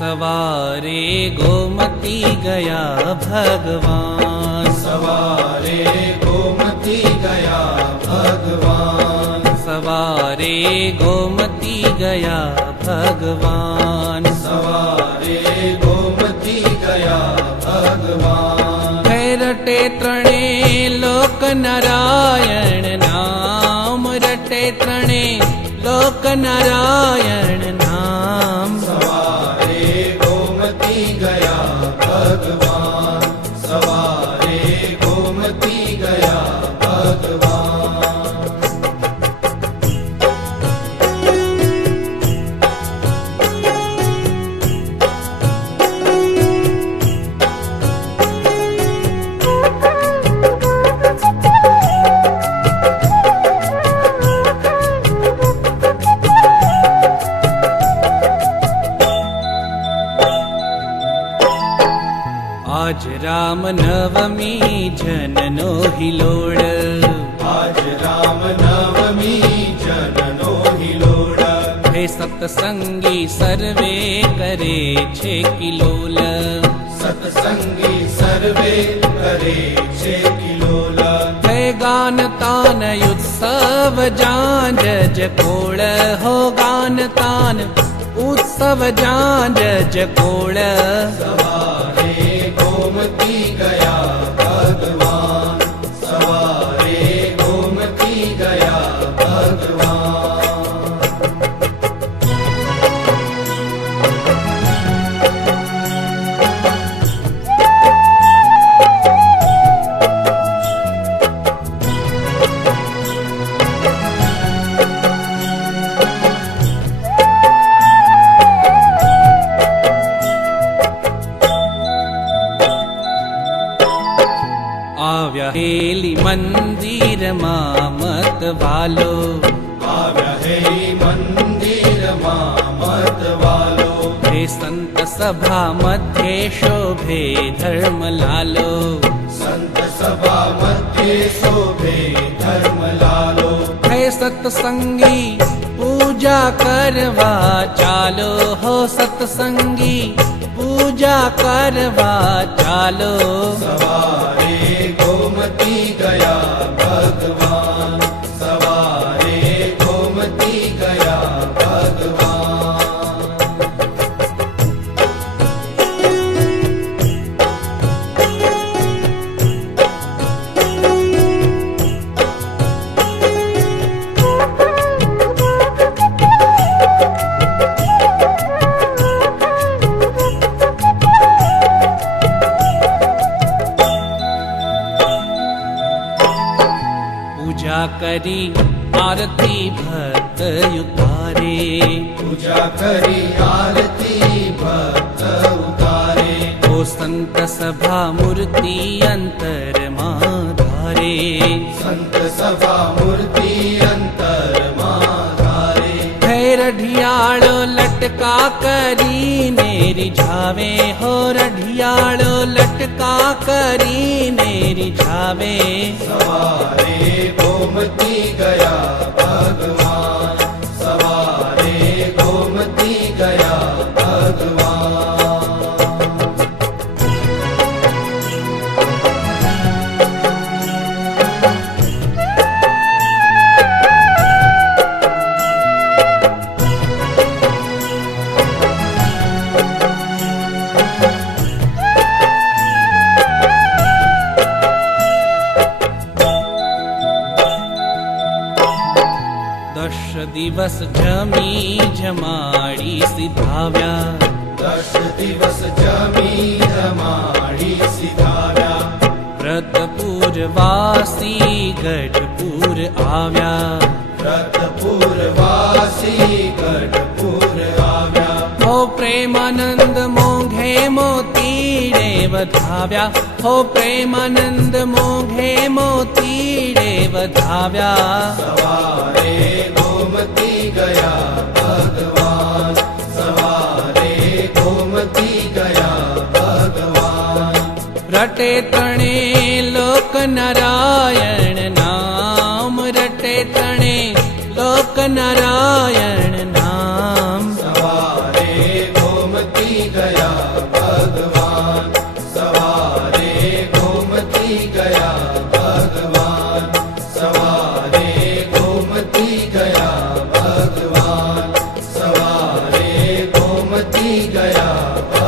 सवारे गोमती गया भगवान, सवारे गोमती गया भगवान, सवारे गोमती गया भगवान, सवारे गोमती गया भगवान। रटे त्रणे लोक नारायण नाम, रटे त्रणे लोक नारायण नाम। सवारे गोमती गया भगवान, सवारे गोमती गया भगवान। आज राम नवमी जननो हिलोड़, आज राम नवमी जननो हिलोड़। हे सत्संगी सर्वे करे छे किलोल, सत्संगी सर्वे करे छे किलोल। हे गान तान उत्सव जांज कोळ, हो गान तान उत्सव जांज कोळ। सवारे गोमती गया भगवान, सवारे गोमती गया भगवान। આવ્યા હેલી મંદિર મત વાલો, આવ્યા હે મંદિર મત વાલો। હે સંત સભા મધ્યે શોભે ધર્મ લાલો, સંત સભા મધ્યે શોભે ધર્મ લાલો। હે સત્સંગી પૂજા કરવા ચાલો, હો સત્સંગી પૂજા કરવા ચાલો। सवारे गोमती गया भगवान, सवारे गोमती गया भगवान। पूजा करी आरती भक्त उतारे, पूजा करी आरती भक्त उतारे। ओ संत सभा मूर्ति अंतर धारे, संत सभा मूर्ति अंतर धारे। है रढियाळो लटका करी नेरी झावे, हो रढियाळो लटका करी नेरी झावे। सवारे गोमती गया भगवान, सवारे गोमती गया भगवान। दिवस जमी जमाड़ी सिधाव्या, 10 दिवस जमी जमाड़ी सिधाव्या। व्रतपुर वासी गढ़पुर आव्या, व्रतपुर वासी गढ़पुर आव्या। हो प्रेमानंद मोघे मोतीड़े वधाव्या, हो प्रेमानंद मोघे मोतीड़े वधाव्या। सवारे गोमती गया भगवान, सवारे गोमती गया भगवान। रटे त्रणे लोक नारायण नाम, रटे त्रणे लोक नारायण नाम। सवारे गोमती ગોમતી ગયા ભગવાન સવારે ગોમતી ગયા ભગવાન સવારે ગોમતી ગયા ભગવાન સવારે ગોમતી ગયા